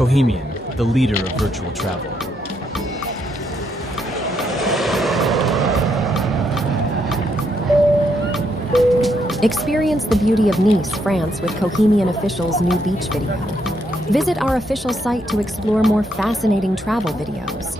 Cohemian, the leader of virtual travel. Experience the beauty of Nice, France with Cohemian Official's new beach video. Visit our official site to explore more fascinating travel videos.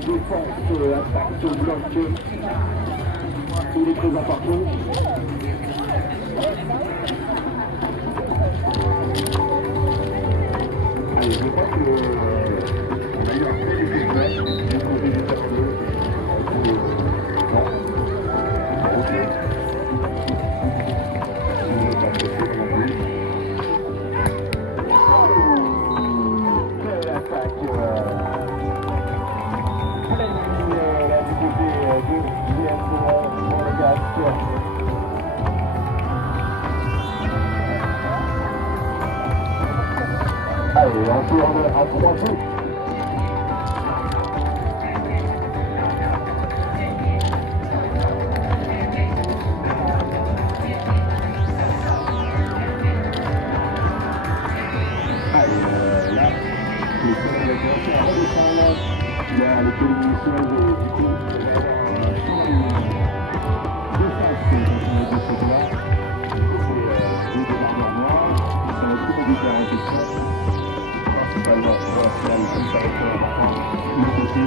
défense, attaque, bloc, il est très important. Allez, je crois que on a eu un peu d'effet de match du côté du tableau. Non. Ok. Il n'est pas pressé non plus. Quelle attaque pleine ligne là du côté de JS Monégasque. Allez, on tourne à 3 coups. Allez, là, le soleil va commencer à redescendre. Il y a les télévisions et du coup, il va y avoir un changement de face de ce droit. C'est deux débardeurs noirs. Ça va être beaucoup différent que ça. Principalement pour la finale, comme ça va être important. Le côté.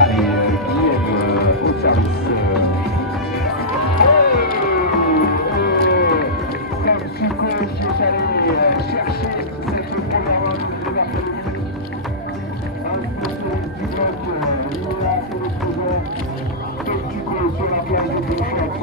Allez, Guillaume au service. Comme Chico, je suis allé chercher cette première de Barthélemy. Un spécialiste du bloc, Nicolas Pénétrozo. Et Chico sur la plage de Bouchette.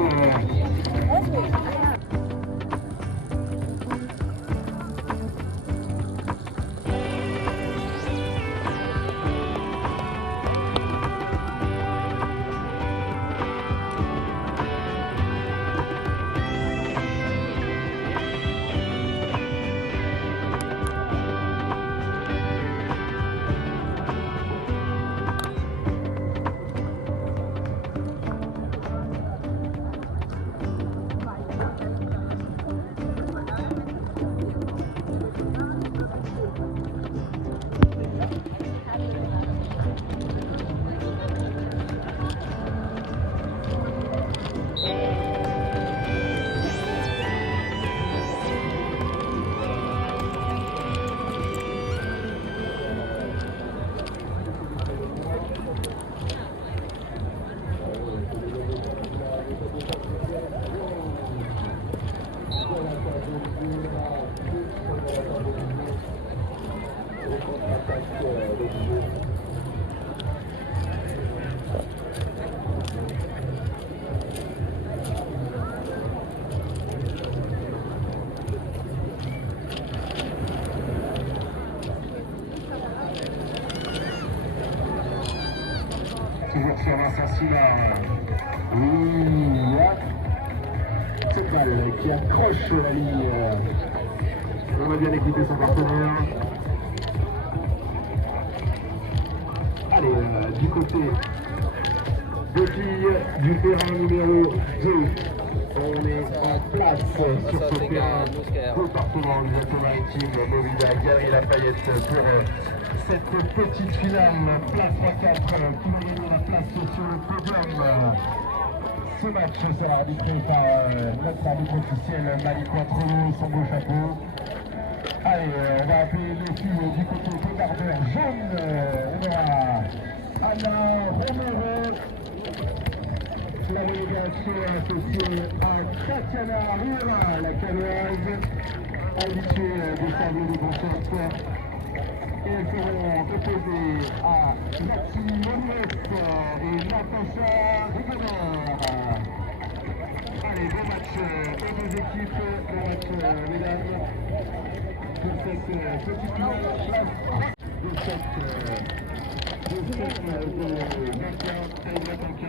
Toujours sur Vincent Simard. Oui, cette balle qui accroche la ligne. On va bien écouter son partenaire. Allez, du côté de filles du terrain numéro 2. On est en place sur ce terrain département des Alpes-Maritimes, Movida, Galerie Lafayette pour cette petite finale, place 3-4, qui va gagner la place sur le podium. Ce match sera arbitré par notre arbitre officiel, Malik Quattro, son beau chapeau. Allez, on va appeler les filles du côté des gardeurs jaunes. On aura Anna Romero, la délégation associée à Tatiana Rura, la canoise, habituée des sables de confiance. Et elles seront opposées à Nati Monès et Natacha Rigonner. Allez, bon match aux deux équipes, bon match mesdames, pour cette petite finale de cette de 21 et 25.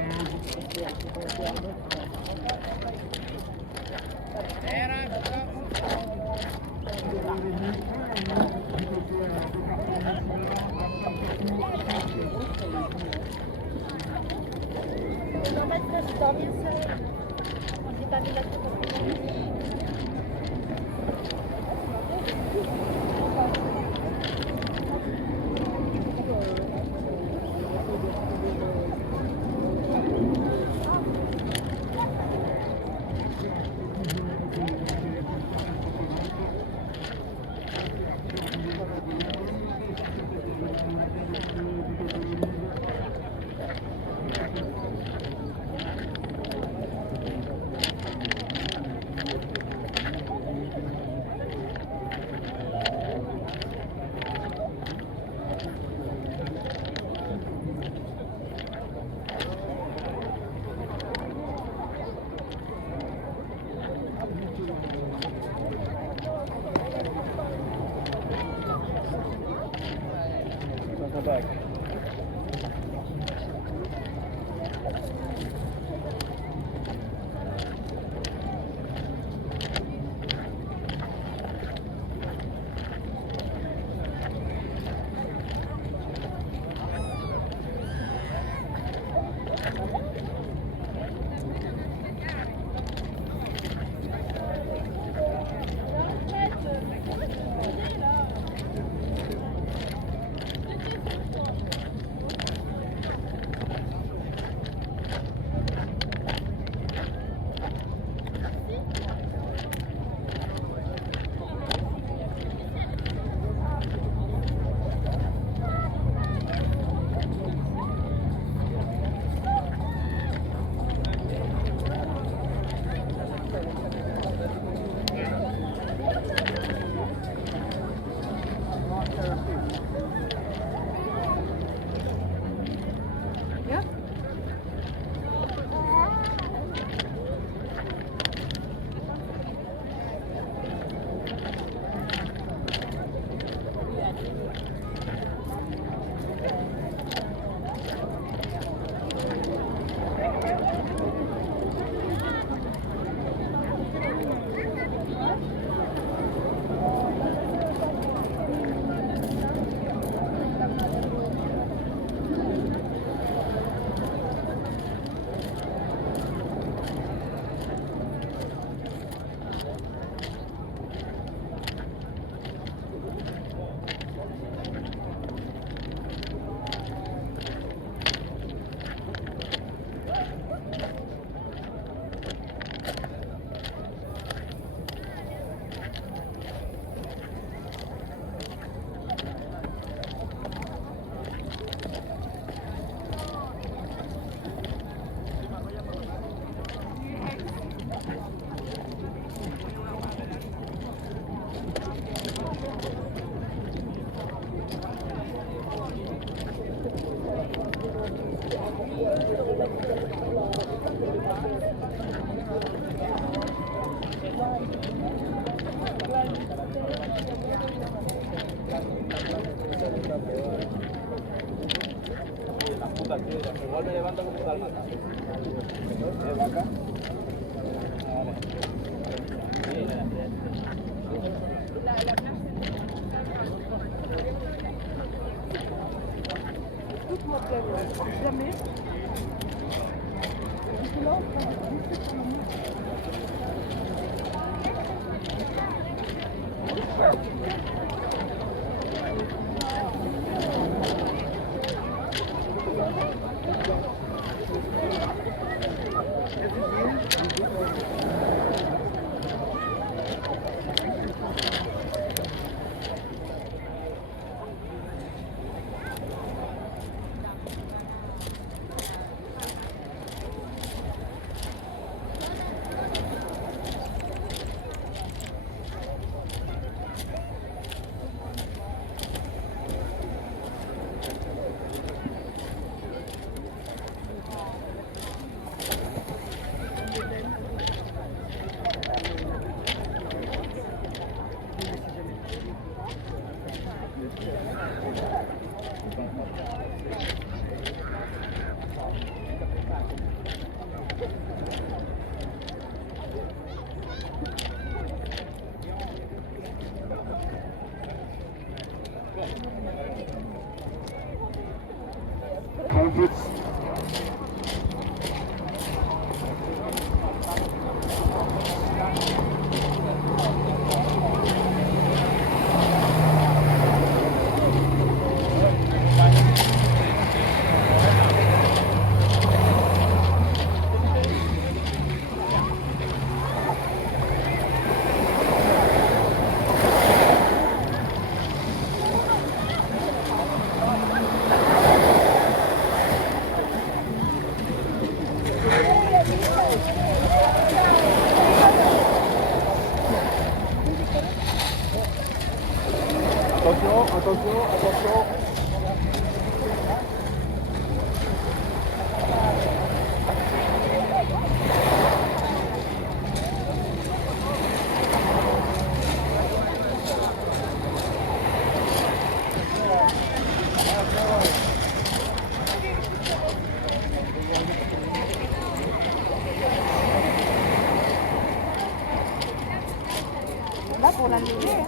the back. Igual me levanto como tal mata. ¿De vaca? Vale. Jamais. Attention, attention, attention. pour la lever.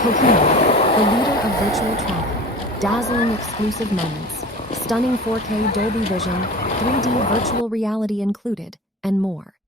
Cohere, the leader of virtual travel, dazzling exclusive moments, stunning 4K Dolby Vision, 3D virtual reality included, and more.